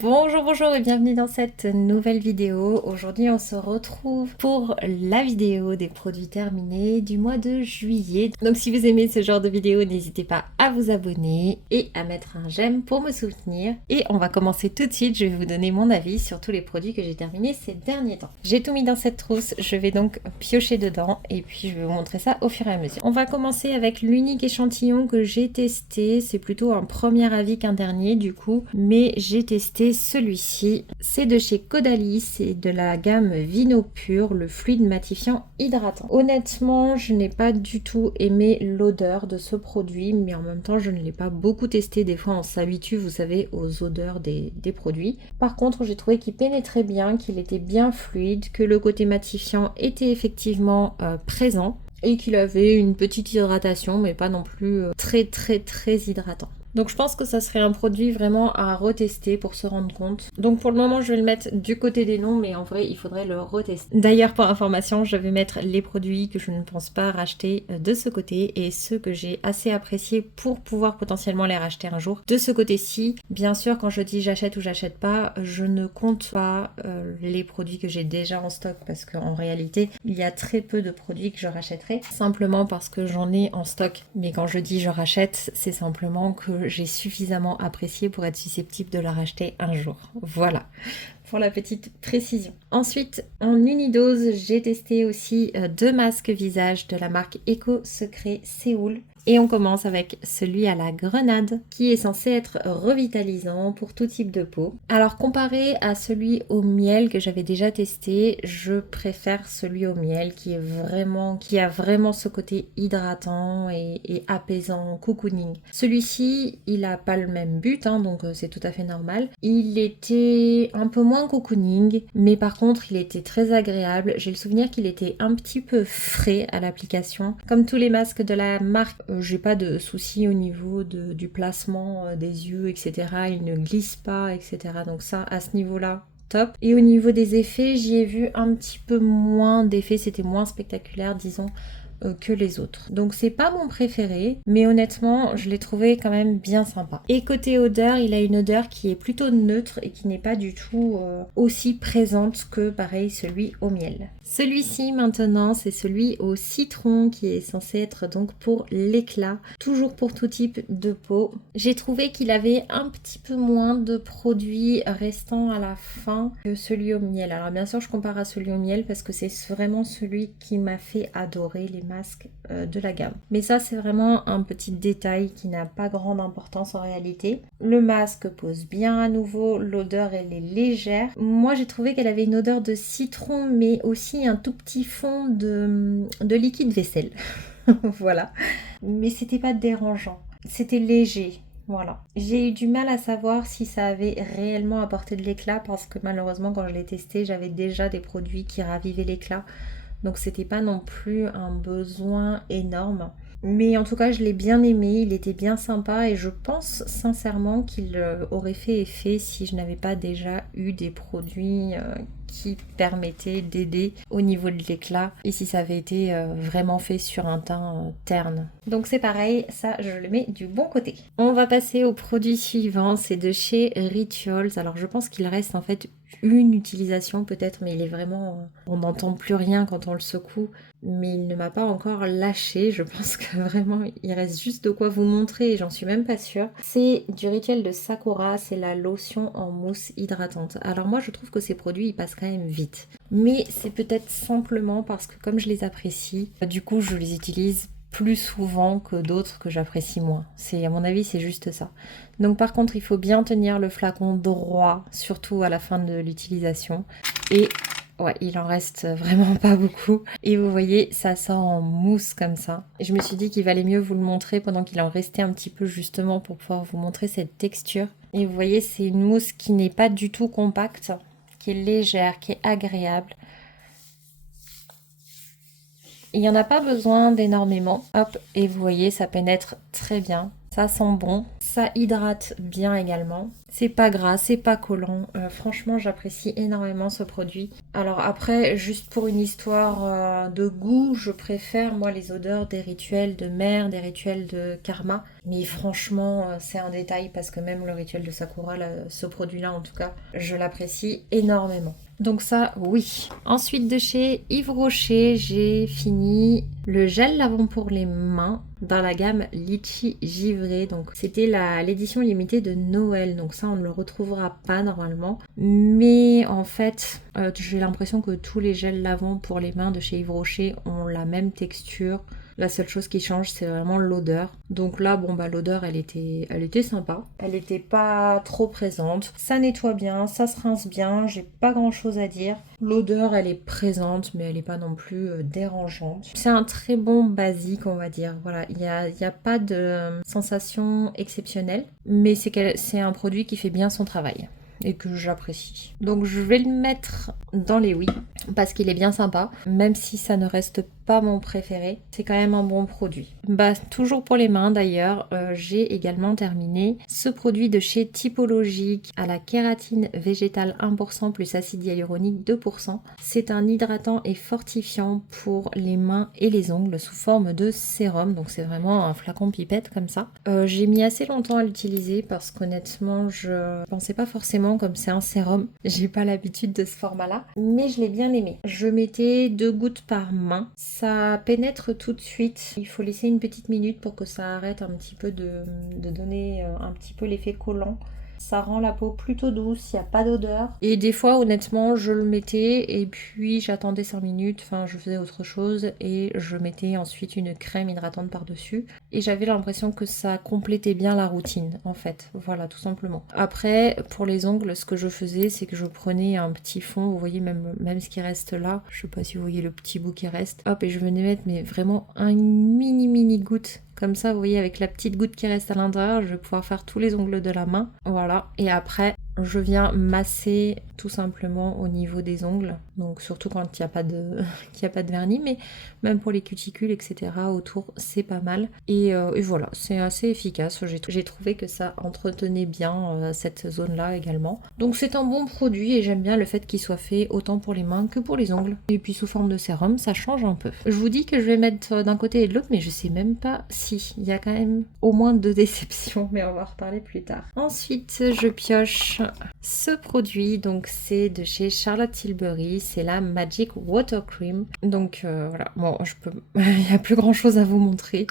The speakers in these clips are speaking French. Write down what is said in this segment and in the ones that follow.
Bonjour, bonjour et bienvenue dans cette nouvelle vidéo. Aujourd'hui, on se retrouve pour la vidéo des produits terminés du mois de juillet. Donc si vous aimez ce genre de vidéo, n'hésitez pas à vous abonner et à mettre un j'aime pour me soutenir. Et on va commencer tout de suite. Je vais vous donner mon avis sur tous les produits que j'ai terminés ces derniers temps. J'ai tout mis dans cette trousse. Je vais donc piocher dedans et puis je vais vous montrer ça au fur et à mesure. On va commencer avec l'unique échantillon que j'ai testé. C'est plutôt un premier avis qu'un dernier du coup, mais j'ai testé celui-ci. C'est de chez Caudalie, c'est de la gamme Vino Pur, le fluide matifiant hydratant. Honnêtement, je n'ai pas du tout aimé l'odeur de ce produit, mais en même temps, je ne l'ai pas beaucoup testé. Des fois, on s'habitue, vous savez, aux odeurs des produits. Par contre, j'ai trouvé qu'il pénétrait bien, qu'il était bien fluide, que le côté matifiant était effectivement présent et qu'il avait une petite hydratation, mais pas non plus très hydratant. Donc je pense que ça serait un produit vraiment à retester pour se rendre compte. Donc pour le moment je vais le mettre du côté des noms, mais en vrai il faudrait le retester. D'ailleurs pour information, je vais mettre les produits que je ne pense pas racheter de ce côté et ceux que j'ai assez appréciés pour pouvoir potentiellement les racheter un jour de ce côté-ci. Bien sûr quand je dis j'achète ou j'achète pas, je ne compte pas les produits que j'ai déjà en stock parce qu'en réalité il y a très peu de produits que je rachèterai simplement parce que j'en ai en stock. Mais quand je dis je rachète, c'est simplement que j'ai suffisamment apprécié pour être susceptible de la racheter un jour. Voilà, pour la petite précision. Ensuite, en unidose, j'ai testé aussi deux masques visage de la marque Eco Secret Séoul. Et on commence avec celui à la grenade qui est censé être revitalisant pour tout type de peau. Alors comparé à celui au miel que j'avais déjà testé, je préfère celui au miel qui a vraiment ce côté hydratant et apaisant, cocooning. Celui-ci, il a pas le même but, donc c'est tout à fait normal. Il était un peu moins cocooning, mais par contre il était très agréable. J'ai le souvenir qu'il était un petit peu frais à l'application. Comme tous les masques de la marque, j'ai pas de soucis au niveau du placement des yeux, etc. Il ne glisse pas, etc. Donc ça, à ce niveau-là, top. Et au niveau des effets, j'y ai vu un petit peu moins d'effets, c'était moins spectaculaire, disons, que les autres. Donc c'est pas mon préféré, mais honnêtement, je l'ai trouvé quand même bien sympa. Et côté odeur, il a une odeur qui est plutôt neutre et qui n'est pas du tout aussi présente que pareil celui au miel. Celui-ci maintenant, c'est celui au citron qui est censé être donc pour l'éclat, toujours pour tout type de peau. J'ai trouvé qu'il avait un petit peu moins de produits restants à la fin que celui au miel. Alors bien sûr, je compare à celui au miel parce que c'est vraiment celui qui m'a fait adorer les masques de la gamme. Mais ça, c'est vraiment un petit détail qui n'a pas grande importance en réalité. Le masque pose bien à nouveau, l'odeur elle est légère. Moi, j'ai trouvé qu'elle avait une odeur de citron, mais aussi un tout petit fond de liquide vaisselle. Voilà. Mais c'était pas dérangeant. C'était léger. Voilà. J'ai eu du mal à savoir si ça avait réellement apporté de l'éclat parce que malheureusement, quand je l'ai testé, j'avais déjà des produits qui ravivaient l'éclat. Donc c'était pas non plus un besoin énorme. Mais en tout cas, je l'ai bien aimé, il était bien sympa et je pense sincèrement qu'il aurait fait effet si je n'avais pas déjà eu des produits qui permettaient d'aider au niveau de l'éclat et si ça avait été vraiment fait sur un teint terne. Donc c'est pareil, ça je le mets du bon côté. On va passer au produit suivant, c'est de chez Rituals. Alors je pense qu'il reste en fait une utilisation peut-être, mais il est vraiment... on n'entend plus rien quand on le secoue. Mais il ne m'a pas encore lâché, je pense que vraiment il reste juste de quoi vous montrer et j'en suis même pas sûre. C'est du Rituel de Sakura, c'est la lotion en mousse hydratante. Alors moi je trouve que ces produits ils passent quand même vite. Mais c'est peut-être simplement parce que comme je les apprécie, du coup je les utilise plus souvent que d'autres que j'apprécie moins. À mon avis c'est juste ça. Donc par contre il faut bien tenir le flacon droit, surtout à la fin de l'utilisation. Et ouais, il en reste vraiment pas beaucoup. Et vous voyez, ça sent en mousse comme ça. Et je me suis dit qu'il valait mieux vous le montrer pendant qu'il en restait un petit peu justement pour pouvoir vous montrer cette texture. Et vous voyez, c'est une mousse qui n'est pas du tout compacte, qui est légère, qui est agréable. Il n'y en a pas besoin d'énormément. Hop, et vous voyez, ça pénètre très bien. Ça sent bon, ça hydrate bien également. C'est pas gras, c'est pas collant. Franchement, j'apprécie énormément ce produit. Alors après, juste pour une histoire de goût, je préfère moi les odeurs des rituels de mer, des rituels de karma. Mais franchement, c'est un détail parce que même le rituel de Sakura, là, ce produit-là en tout cas, je l'apprécie énormément. Donc ça, oui. Ensuite de chez Yves Rocher, j'ai fini le gel lavant pour les mains dans la gamme Litchi Givré. Donc c'était l'édition limitée de Noël. Donc ça, on ne le retrouvera pas normalement. Mais en fait, j'ai l'impression que tous les gels lavants pour les mains de chez Yves Rocher ont la même texture. La seule chose qui change, c'est vraiment l'odeur. Donc là, bon bah l'odeur, elle était sympa. Elle était pas trop présente. Ça nettoie bien, ça se rince bien. J'ai pas grand chose à dire. L'odeur, elle est présente, mais elle est pas non plus dérangeante. C'est un très bon basique, on va dire. Voilà, il y a pas de sensation exceptionnelle, mais c'est un produit qui fait bien son travail et que j'apprécie. Donc je vais le mettre dans les oui parce qu'il est bien sympa, même si ça ne reste pas mon préféré, c'est quand même un bon produit. Bah toujours pour les mains d'ailleurs, j'ai également terminé ce produit de chez Typologique à la kératine végétale 1% plus acide hyaluronique 2%. C'est un hydratant et fortifiant pour les mains et les ongles sous forme de sérum, donc c'est vraiment un flacon pipette comme ça. J'ai mis assez longtemps à l'utiliser parce qu'honnêtement je pensais pas forcément, comme c'est un sérum, j'ai pas l'habitude de ce format là, mais je l'ai bien aimé. Je mettais 2 gouttes par main. Ça pénètre tout de suite. Il faut laisser une petite minute pour que ça arrête un petit peu de donner un petit peu l'effet collant. Ça rend la peau plutôt douce, il n'y a pas d'odeur. Et des fois, honnêtement, je le mettais et puis j'attendais 5 minutes, enfin je faisais autre chose et je mettais ensuite une crème hydratante par-dessus. Et j'avais l'impression que ça complétait bien la routine, en fait. Voilà, tout simplement. Après, pour les ongles, ce que je faisais, c'est que je prenais un petit fond, vous voyez même ce qui reste là. Je sais pas si vous voyez le petit bout qui reste. Hop, et je venais mettre mais vraiment une mini goutte. Comme ça, vous voyez, avec la petite goutte qui reste à l'intérieur, je vais pouvoir faire tous les ongles de la main. Voilà. Et après, je viens masser tout simplement au niveau des ongles. Donc surtout quand il n'y a pas de vernis, mais même pour les cuticules, etc. autour, c'est pas mal. Et voilà, c'est assez efficace. J'ai trouvé que ça entretenait bien cette zone-là également. Donc c'est un bon produit et j'aime bien le fait qu'il soit fait autant pour les mains que pour les ongles. Et puis sous forme de sérum, ça change un peu. Je vous dis que je vais mettre d'un côté et de l'autre, mais je sais même pas si. Il y a quand même au moins 2 déceptions, mais on va en reparler plus tard. Ensuite, je pioche ce produit, donc c'est de chez Charlotte Tilbury, c'est la Magic Water Cream. Donc voilà, bon, il n'y a plus grand chose à vous montrer,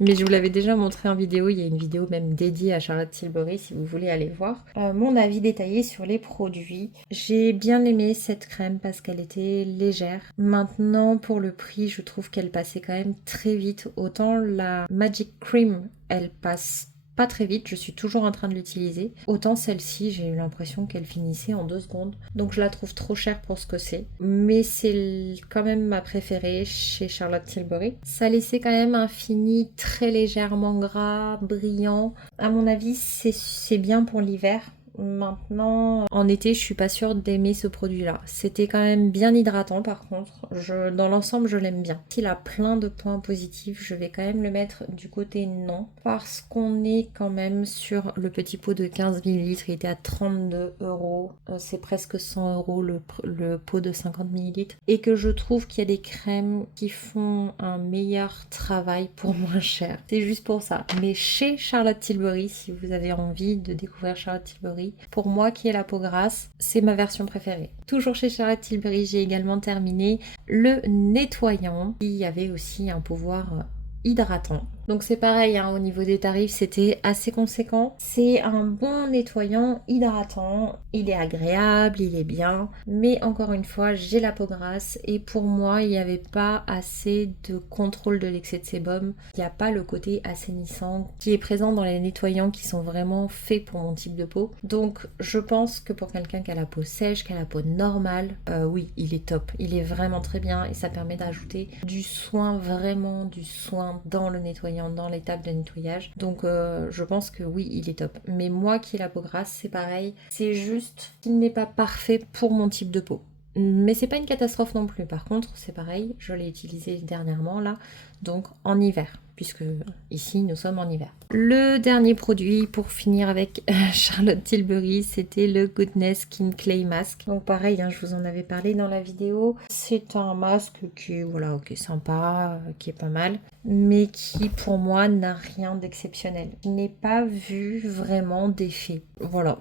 mais je vous l'avais déjà montré en vidéo, il y a une vidéo même dédiée à Charlotte Tilbury si vous voulez aller voir. Mon avis détaillé sur les produits. J'ai bien aimé cette crème parce qu'elle était légère. Maintenant, pour le prix, je trouve qu'elle passait quand même très vite. Autant la Magic Cream, elle passe pas très vite, je suis toujours en train de l'utiliser. Autant celle-ci, j'ai eu l'impression qu'elle finissait en 2 secondes. Donc je la trouve trop chère pour ce que c'est. Mais c'est quand même ma préférée chez Charlotte Tilbury. Ça laissait quand même un fini très légèrement gras, brillant. À mon avis, c'est bien pour l'hiver. Maintenant, en été, je suis pas sûre d'aimer ce produit-là. C'était quand même bien hydratant par contre. Dans l'ensemble, je l'aime bien. S'il a plein de points positifs, je vais quand même le mettre du côté non. Parce qu'on est quand même sur le petit pot de 15 ml. Il était à 32 €. C'est presque 100 € le pot de 50 ml. Et que je trouve qu'il y a des crèmes qui font un meilleur travail pour moins cher. C'est juste pour ça. Mais chez Charlotte Tilbury, si vous avez envie de découvrir Charlotte Tilbury, pour moi qui ai la peau grasse, c'est ma version préférée. Toujours chez Charlotte Tilbury, j'ai également terminé le nettoyant qui avait aussi un pouvoir hydratant. Donc c'est pareil, hein, au niveau des tarifs, c'était assez conséquent. C'est un bon nettoyant hydratant, il est agréable, il est bien, mais encore une fois, j'ai la peau grasse et pour moi, il n'y avait pas assez de contrôle de l'excès de sébum. Il n'y a pas le côté assainissant qui est présent dans les nettoyants qui sont vraiment faits pour mon type de peau. Donc je pense que pour quelqu'un qui a la peau sèche, qui a la peau normale, oui, il est top. Il est vraiment très bien et ça permet d'ajouter du soin, vraiment du soin dans le nettoyant, dans l'étape de nettoyage. Donc je pense que oui, il est top. Mais moi qui ai la peau grasse, c'est pareil. C'est juste qu'il n'est pas parfait pour mon type de peau. Mais c'est pas une catastrophe non plus. Par contre, c'est pareil, je l'ai utilisé dernièrement là, donc en hiver, puisque ici nous sommes en hiver. Le dernier produit pour finir avec Charlotte Tilbury, c'était le Goodness Skin Clay Mask. Donc pareil, hein, je vous en avais parlé dans la vidéo. C'est un masque qui est, voilà, qui est sympa, qui est pas mal, mais qui pour moi n'a rien d'exceptionnel. Je n'ai pas vu vraiment d'effet. Voilà,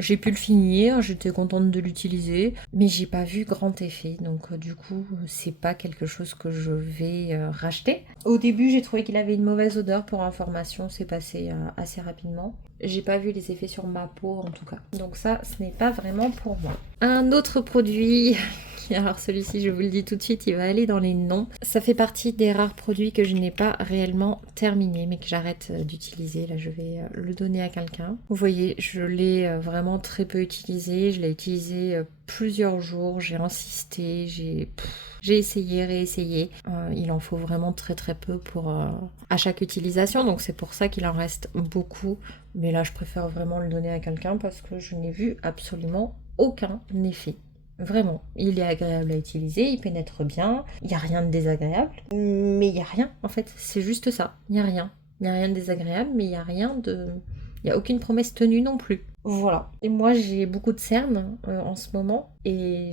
j'ai pu le finir, j'étais contente de l'utiliser, mais j'ai pas vu grand effet, donc du coup c'est pas quelque chose que je vais racheter. Au début j'ai trouvé qu'il avait une mauvaise odeur, pour information, c'est passé assez rapidement. J'ai pas vu les effets sur ma peau en tout cas, donc ça ce n'est pas vraiment pour moi. Un autre produit, alors celui-ci je vous le dis tout de suite, il va aller dans les noms. Ça fait partie des rares produits que je n'ai pas réellement terminé, mais que j'arrête d'utiliser. Là je vais le donner à quelqu'un. Vous voyez, je l'ai vraiment très peu utilisé, je l'ai utilisé plusieurs jours, j'ai insisté, j'ai essayé, réessayé. Il en faut vraiment très très peu pour à chaque utilisation, donc c'est pour ça qu'il en reste beaucoup. Mais là je préfère vraiment le donner à quelqu'un parce que je n'ai vu absolument aucun effet. Vraiment, il est agréable à utiliser, il pénètre bien, il n'y a rien de désagréable, mais il n'y a rien en fait, c'est juste ça, il n'y a rien. Il n'y a rien de désagréable, mais il n'y a rien de... Il n'y a aucune promesse tenue non plus. Voilà. Et moi j'ai beaucoup de cernes en ce moment, et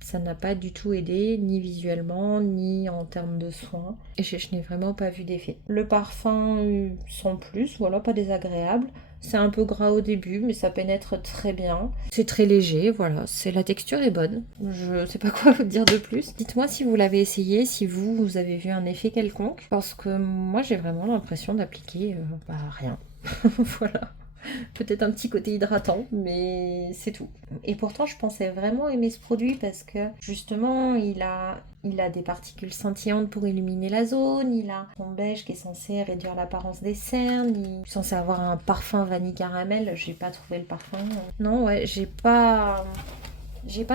ça n'a pas du tout aidé, ni visuellement, ni en termes de soins. Et je n'ai vraiment pas vu d'effet. Le parfum, sans plus, voilà, pas désagréable. C'est un peu gras au début, mais ça pénètre très bien. C'est très léger, voilà. La texture est bonne. Je sais pas quoi vous dire de plus. Dites-moi si vous l'avez essayé, si vous avez vu un effet quelconque. Parce que moi, j'ai vraiment l'impression d'appliquer rien. Voilà. Peut-être un petit côté hydratant, mais c'est tout. Et pourtant, je pensais vraiment aimer ce produit parce que justement, il a des particules scintillantes pour illuminer la zone, il a son beige qui est censé réduire l'apparence des cernes, il est censé avoir un parfum vanille caramel. J'ai pas trouvé le parfum. Non, ouais, j'ai pas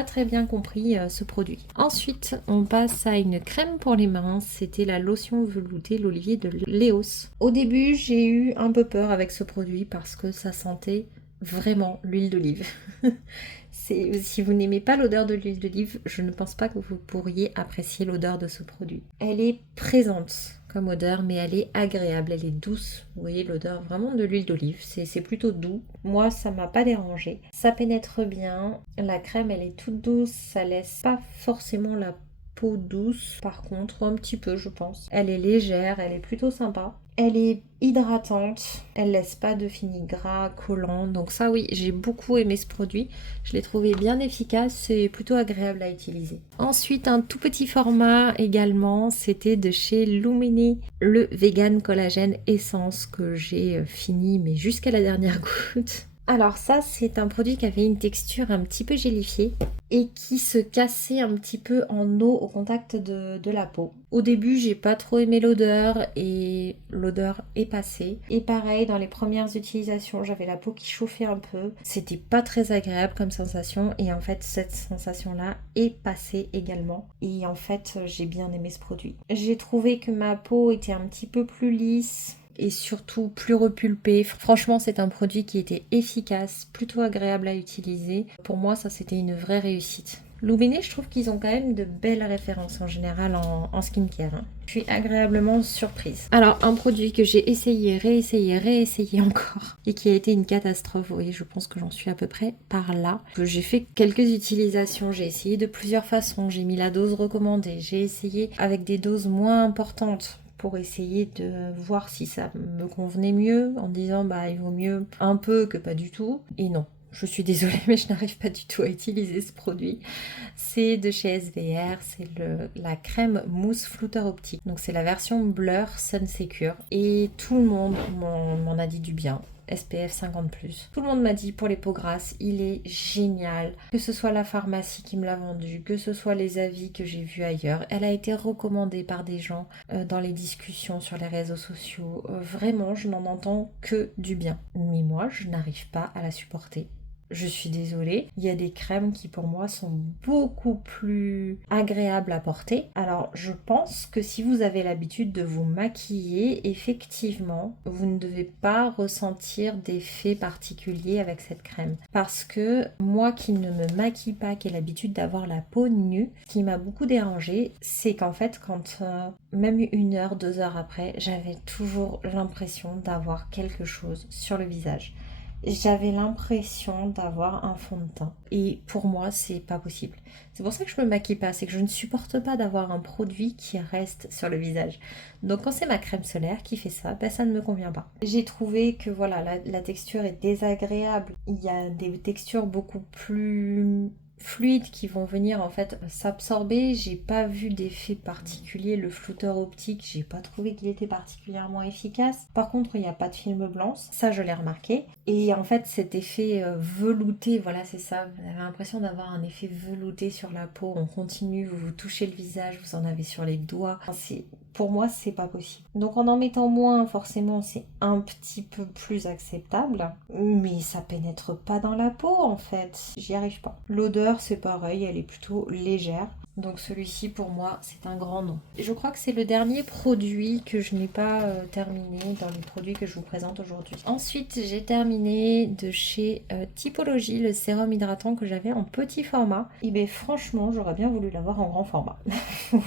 très bien compris ce produit. Ensuite, on passe à une crème pour les mains. C'était la lotion veloutée l'Olivier de Léos. Au début, j'ai eu un peu peur avec ce produit parce que ça sentait vraiment l'huile d'olive. Si vous n'aimez pas l'odeur de l'huile d'olive, je ne pense pas que vous pourriez apprécier l'odeur de ce produit. Elle est présente comme odeur, mais elle est agréable, elle est douce. Vous voyez l'odeur vraiment de l'huile d'olive, c'est plutôt doux. Moi, ça m'a pas dérangé. Ça pénètre bien. La crème, elle est toute douce, ça laisse pas forcément la peau douce, par contre, un petit peu, je pense. Elle est légère, elle est plutôt sympa. Elle est hydratante, elle laisse pas de fini gras, collant. Donc ça oui, j'ai beaucoup aimé ce produit. Je l'ai trouvé bien efficace et plutôt agréable à utiliser. Ensuite, un tout petit format également, c'était de chez Lumene, le Vegan Collagène Essence que j'ai fini mais jusqu'à la dernière goutte. Alors ça, c'est un produit qui avait une texture un petit peu gélifiée et qui se cassait un petit peu en eau au contact de la peau. Au début, j'ai pas trop aimé l'odeur et l'odeur est passée. Et pareil, dans les premières utilisations, j'avais la peau qui chauffait un peu. C'était pas très agréable comme sensation et en fait, cette sensation-là est passée également. Et en fait, j'ai bien aimé ce produit. J'ai trouvé que ma peau était un petit peu plus lisse et surtout plus repulpé. Franchement, c'est un produit qui était efficace, plutôt agréable à utiliser. Pour moi, ça c'était une vraie réussite. Lumene, je trouve qu'ils ont quand même de belles références en général en skincare. Je suis agréablement surprise. Alors, un produit que j'ai essayé, réessayé encore et qui a été une catastrophe, vous voyez, je pense que j'en suis à peu près par là. J'ai fait quelques utilisations, j'ai essayé de plusieurs façons, j'ai mis la dose recommandée, j'ai essayé avec des doses moins importantes pour essayer de voir si ça me convenait mieux, en disant bah il vaut mieux un peu que pas du tout. Et non, je suis désolée mais je n'arrive pas du tout à utiliser ce produit. C'est de chez SVR, c'est la crème mousse flouteur optique. Donc c'est la version Blur Sun Secure et tout le monde m'en a dit du bien. SPF 50+. Tout le monde m'a dit pour les peaux grasses, il est génial. Que ce soit la pharmacie qui me l'a vendu, que ce soit les avis que j'ai vus ailleurs. Elle a été recommandée par des gens dans les discussions sur les réseaux sociaux. Vraiment, je n'en entends que du bien. Mais moi, je n'arrive pas à la supporter. Je suis désolée, il y a des crèmes qui pour moi sont beaucoup plus agréables à porter. Alors je pense que si vous avez l'habitude de vous maquiller, effectivement, vous ne devez pas ressentir d'effet particulier avec cette crème. Parce que moi qui ne me maquille pas, qui ai l'habitude d'avoir la peau nue, ce qui m'a beaucoup dérangée, c'est qu'en fait quand même 1 heure, 2 heures après, j'avais toujours l'impression d'avoir quelque chose sur le visage. J'avais l'impression d'avoir un fond de teint. Et pour moi, c'est pas possible. C'est pour ça que je me maquille pas. C'est que je ne supporte pas d'avoir un produit qui reste sur le visage. Donc quand c'est ma crème solaire qui fait ça, ben ça ne me convient pas. J'ai trouvé que voilà, la texture est désagréable. Il y a des textures beaucoup plus fluides qui vont venir en fait s'absorber. J'ai pas vu d'effet particulier. Le flouteur optique, j'ai pas trouvé qu'il était particulièrement efficace. Par contre, il n'y a pas de film blanc, ça je l'ai remarqué. Et en fait, cet effet velouté, voilà, c'est ça. Vous avez l'impression d'avoir un effet velouté sur la peau. On continue, vous vous touchez le visage, vous en avez sur les doigts. Pour moi, c'est pas possible. Donc en mettant moins, forcément, c'est un petit peu plus acceptable. Mais ça pénètre pas dans la peau, en fait. J'y arrive pas. L'odeur, c'est pareil, elle est plutôt légère. Donc celui-ci, pour moi, c'est un grand non. Je crois que c'est le dernier produit que je n'ai pas terminé dans les produits que je vous présente aujourd'hui. Ensuite, j'ai terminé de chez Typologie, le sérum hydratant que j'avais en petit format. Et bien franchement, j'aurais bien voulu l'avoir en grand format.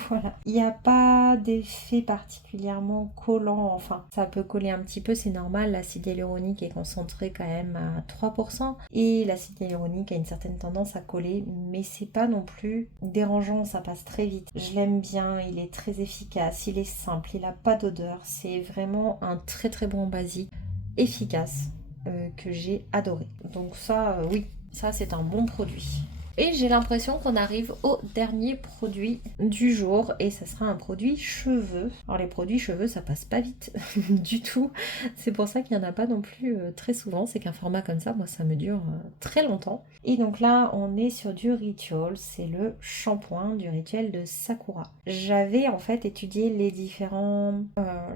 Voilà. Il n'y a pas d'effet particulièrement collant. Enfin, ça peut coller un petit peu, c'est normal. L'acide hyaluronique est concentré quand même à 3%. Et l'acide hyaluronique a une certaine tendance à coller. Mais c'est pas non plus dérangeant. Ça passe très vite. Je l'aime bien, il est très efficace, il est simple, il n'a pas d'odeur. C'est vraiment un très très bon basique, efficace, que j'ai adoré. Donc ça, oui, ça c'est un bon produit. Et j'ai l'impression qu'on arrive au dernier produit du jour et ça sera un produit cheveux. Alors les produits cheveux ça passe pas vite du tout. C'est pour ça qu'il n'y en a pas non plus très souvent. C'est qu'un format comme ça, moi ça me dure très longtemps. Et donc là on est sur du Ritual, c'est le shampoing du rituel de Sakura. J'avais en fait étudié les différents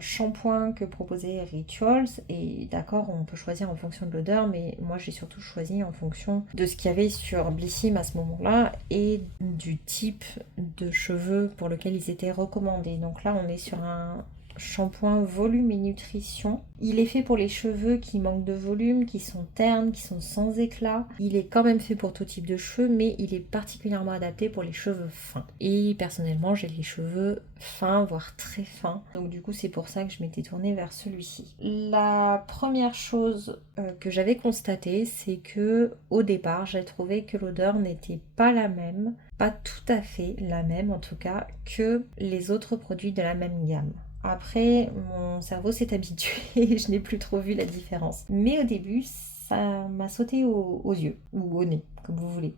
shampoings que proposait Rituals et d'accord on peut choisir en fonction de l'odeur mais moi j'ai surtout choisi en fonction de ce qu'il y avait sur Blissim à ce moment-là et du type de cheveux pour lequel ils étaient recommandés. Donc là on est sur un shampoing volume et nutrition. Il est fait pour les cheveux qui manquent de volume, qui sont ternes, qui sont sans éclat. Il est quand même fait pour tout type de cheveux, mais il est particulièrement adapté pour les cheveux fins. Et personnellement, j'ai les cheveux fins, voire très fins. Donc du coup, c'est pour ça que je m'étais tournée vers celui-ci. La première chose que j'avais constatée, c'est que au départ, j'ai trouvé que l'odeur n'était pas la même, pas tout à fait la même en tout cas, que les autres produits de la même gamme. Après, mon cerveau s'est habitué et je n'ai plus trop vu la différence. Mais au début, ça m'a sauté aux yeux, ou au nez, comme vous voulez.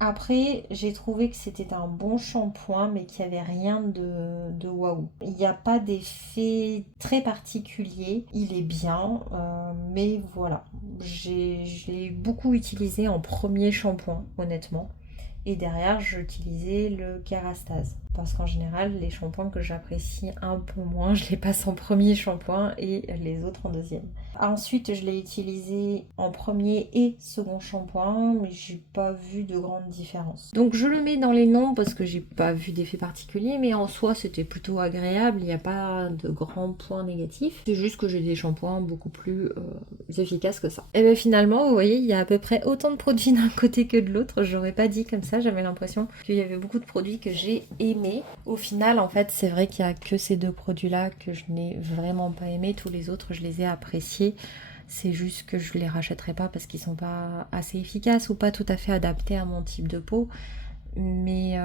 Après, j'ai trouvé que c'était un bon shampoing, mais qu'il n'y avait rien de waouh. Il n'y a pas d'effet très particulier. Il est bien, mais voilà. Je l'ai beaucoup utilisé en premier shampoing, honnêtement. Et derrière, j'utilisais le Kérastase. Parce qu'en général, les shampoings que j'apprécie un peu moins, je les passe en premier shampoing et les autres en deuxième. Ensuite, je l'ai utilisé en premier et second shampoing, mais j'ai pas vu de grande différence. Donc je le mets dans les noms parce que j'ai pas vu d'effet particulier, mais en soi c'était plutôt agréable, il n'y a pas de grands points négatifs. C'est juste que j'ai des shampoings beaucoup plus efficaces que ça. Et bien finalement, vous voyez, il y a à peu près autant de produits d'un côté que de l'autre. J'aurais pas dit comme ça, j'avais l'impression qu'il y avait beaucoup de produits que j'ai aimés. Au final, en fait, c'est vrai qu'il y a que ces deux produits-là que je n'ai vraiment pas aimés. Tous les autres, je les ai appréciés. C'est juste que je les rachèterai pas parce qu'ils sont pas assez efficaces ou pas tout à fait adaptés à mon type de peau. Mais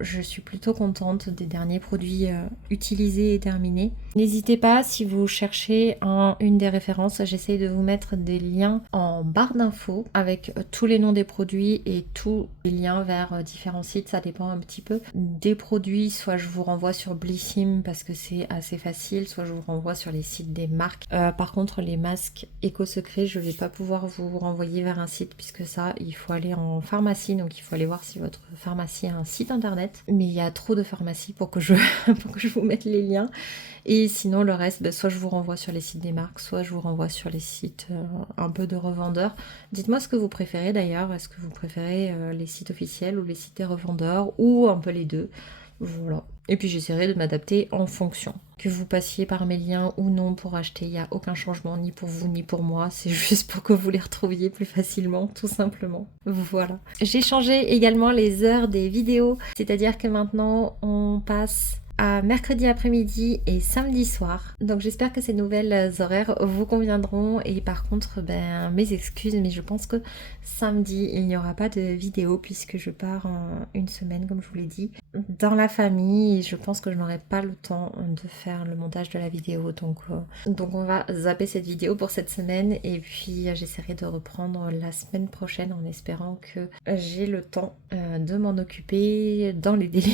je suis plutôt contente des derniers produits utilisés et terminés. N'hésitez pas, si vous cherchez une des références, j'essaye de vous mettre des liens en barre d'infos avec tous les noms des produits et tous les liens vers différents sites, ça dépend un petit peu des produits. Soit je vous renvoie sur Blissim parce que c'est assez facile, soit je vous renvoie sur les sites des marques. Par contre, les masques Éco-Secret, je vais pas pouvoir vous renvoyer vers un site puisque ça, il faut aller en pharmacie, donc il faut aller voir si votre pharmacie a un site internet, mais il y a trop de pharmacies pour que je, pour que je vous mette les liens. Et sinon le reste, bah, soit je vous renvoie sur les sites des marques, soit je vous renvoie sur les sites un peu de revendeurs. Dites-moi ce que vous préférez d'ailleurs, est-ce que vous préférez les sites officiels ou les sites des revendeurs, ou un peu les deux. Voilà. Et puis j'essaierai de m'adapter en fonction. Que vous passiez par mes liens ou non pour acheter, il n'y a aucun changement ni pour vous ni pour moi. C'est juste pour que vous les retrouviez plus facilement, tout simplement. Voilà. J'ai changé également les heures des vidéos. C'est-à-dire que maintenant on passe à mercredi après-midi et samedi soir. Donc j'espère que ces nouvelles horaires vous conviendront. Et par contre, ben, mes excuses, mais je pense que samedi, il n'y aura pas de vidéo puisque je pars en une semaine, comme je vous l'ai dit, dans la famille. Et je pense que je n'aurai pas le temps de faire le montage de la vidéo. Donc on va zapper cette vidéo pour cette semaine. Et puis j'essaierai de reprendre la semaine prochaine en espérant que j'ai le temps de m'en occuper dans les délais.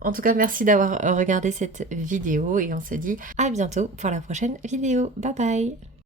En tout cas, merci d'avoir regardé cette vidéo et on se dit à bientôt pour la prochaine vidéo. Bye bye!